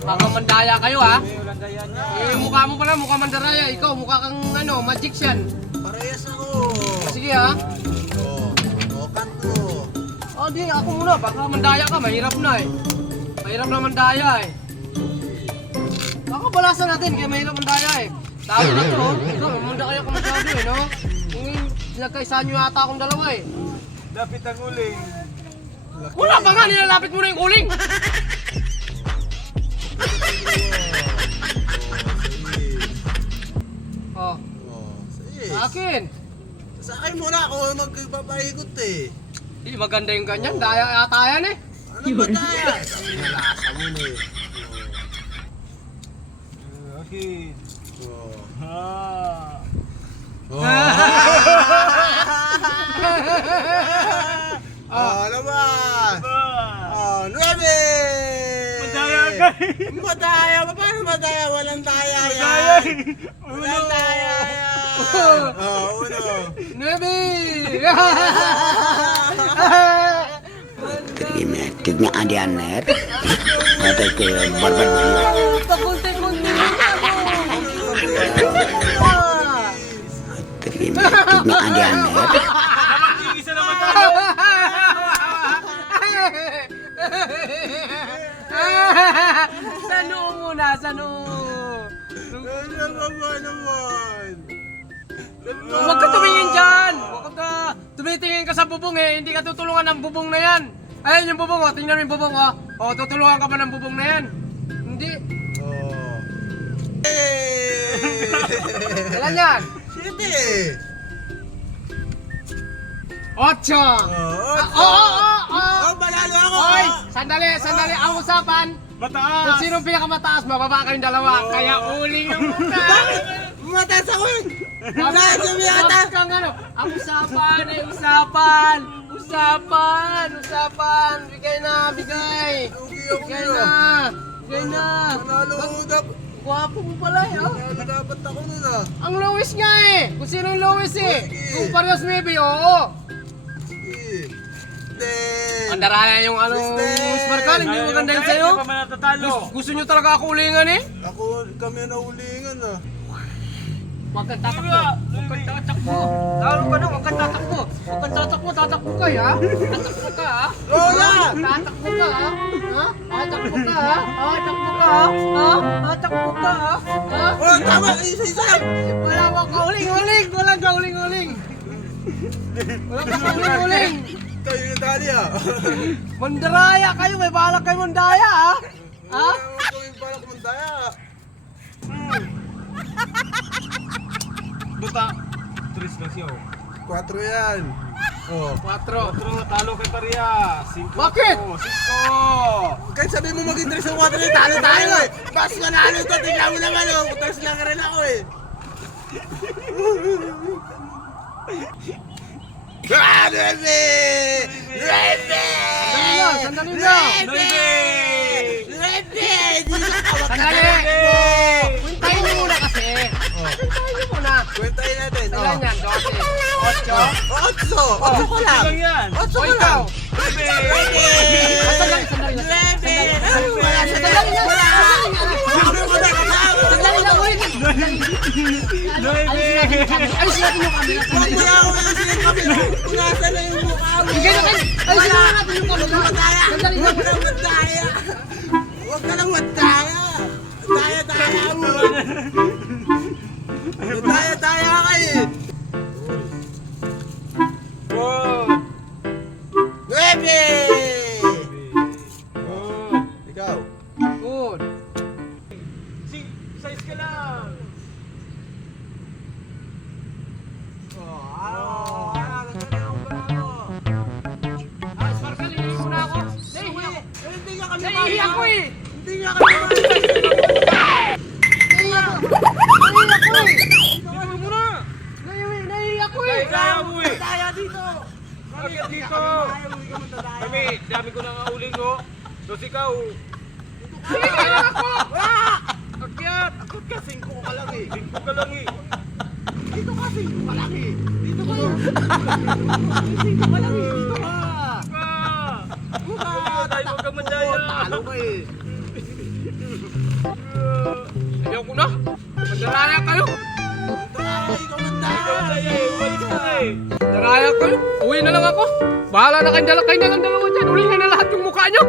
Baka mandaya kayo ha. Walang daya niya. Eh, mukha mo pala, mukha mandaraya. Ikaw, mukha kang ano, magician. Parehas ako. Sige ha. Kanto. Oh, di, ako muna. Baka mandaya ka, mahirap na eh. Mahirap na mandaya eh. Baka balasan natin, kaya mahirap mandaya eh. Talo na to, ikaw, mamanda kaya ka masyado eh, no? Yung nagkaisa nyo yata akong dalawa eh. Lapit ang uling. Wala pa nga, nilalapit mo na yung uling! Oh, Sige. sa akin. Sa akin muna ako magpapaikot eh. Di, maganda yung ganyan, daya yata yan eh. Ano ba tayo? Nalasa mo na eh. Akin. Oh. Ah. Oh. Oh, naman! Oh, 9! Madaya ka Madaya? Paano madaya? Walang daya yan! Madaya Walang daya yan! Oh, uno! Nuebe! Tignan ang dianet. Natay ko barbar mo. Pagunti-kunti na Tignan ang dianet. Isa naman tayo. Sa noo muna, sa noo. Naman! Huwag ka tumingin dyan! Huwag ka tumitingin ka sa bubong eh, hindi ka tutulungan ng bubong na yan. Ayun yung bubong oh, tingnan mo yung bubong oh. O, tutulungan ka ba ng bubong na yan? Hindi. Oh. Hey! Kailan yan? Siyete! 8! Oh, panalo ako! Oy, sandali. Ang usapan, kung Mataas. sinong pinakamataas, mababa kayong dalawa. Kaya uling ang muna. Matas ako yun! Bakit kang ano? Ang usapan ay usapan. Usapan. Bigay na. Bigay na. Panalo ko dapat. Gwapo mo pala eh. Oh. Panalo dapat ako nun ah. Ang lowest nga eh. Kung sino yung lowest eh. Sige. Kung parehas maybe, oo. Sige. Then, Andaraya yung ano, Miss Marcal, hindi maganda yun sa'yo. Hindi pa man natatalo. Gusto nyo talaga ako ulingan eh. kami na ulingan ah. Huwag kang tatakbo. Lalo ka na, huwag kang tatakbo. Tatakbo ka ha. Tatakbo ka ha. Lola! Tatakbo ka ha. Tatakbo ka ha. Tatakbo ka ha. Oh, tama! Isa! Wala ka uling. Wala ka uling. Kayo yung dali ah. Mandaraya kayo, may balak kayo mandaya ha. Ha? Wala naman kami para kumandaya. Buta. 3 lang siya. 4 yan. Oh. 4. Otro natalo kay Paria. 5. Bakit? 5. Kahit sabi mo maging 3 sa 4 eh, talo tayo eh. Bas manalo to, tingnan mo naman oh. Putas lang rin ako eh. Ah, Nueve! Sandali lang. Nueve! Di na kawag ka Sandali. mo! Kwentahin niyo muna kasi. Kwentahin niyo muna. Kwentahin natin. Ilan yan? 12. 8. 8 ko lang. Lang yan. 8 O ko ikaw. lang. Sandali lang, uy. Ayusin natin yung camera. Huwag mo na ako ayusin yung kabila. Kung nasa na yung mukha mo. Ayusin natin yung camera. Sandali lang. Huwag ka lang magdaya. Huwag ka lang magdaya. Daya mo. Daya ka eh. Oh. 9! Ikaw. Good. Size ka lang. Sparkle, hindi muna ako. Hindi nga kami Naiihi ako eh. Hindi nga kami Naiihi ako eh. Kaya mo eh. Daya dito. Bakit dito? Kami, dami ko na nga uling ko. Tapos ikaw. Naiihi ako. Akyat! Akot ka, 5 ka lang eh. 5 ka lang eh. Dito ka, 5 ka lang eh. Dito ka. 5 ka lang eh. Dito ka. Ah! Dito ka. Tayo huwag kang mandaya. Talo ka eh. eh. Daraya ko yun. Uwi na lang ako. Bahala na kayo na lang dalawa dyan. Uli na lahat yung mukha nyo.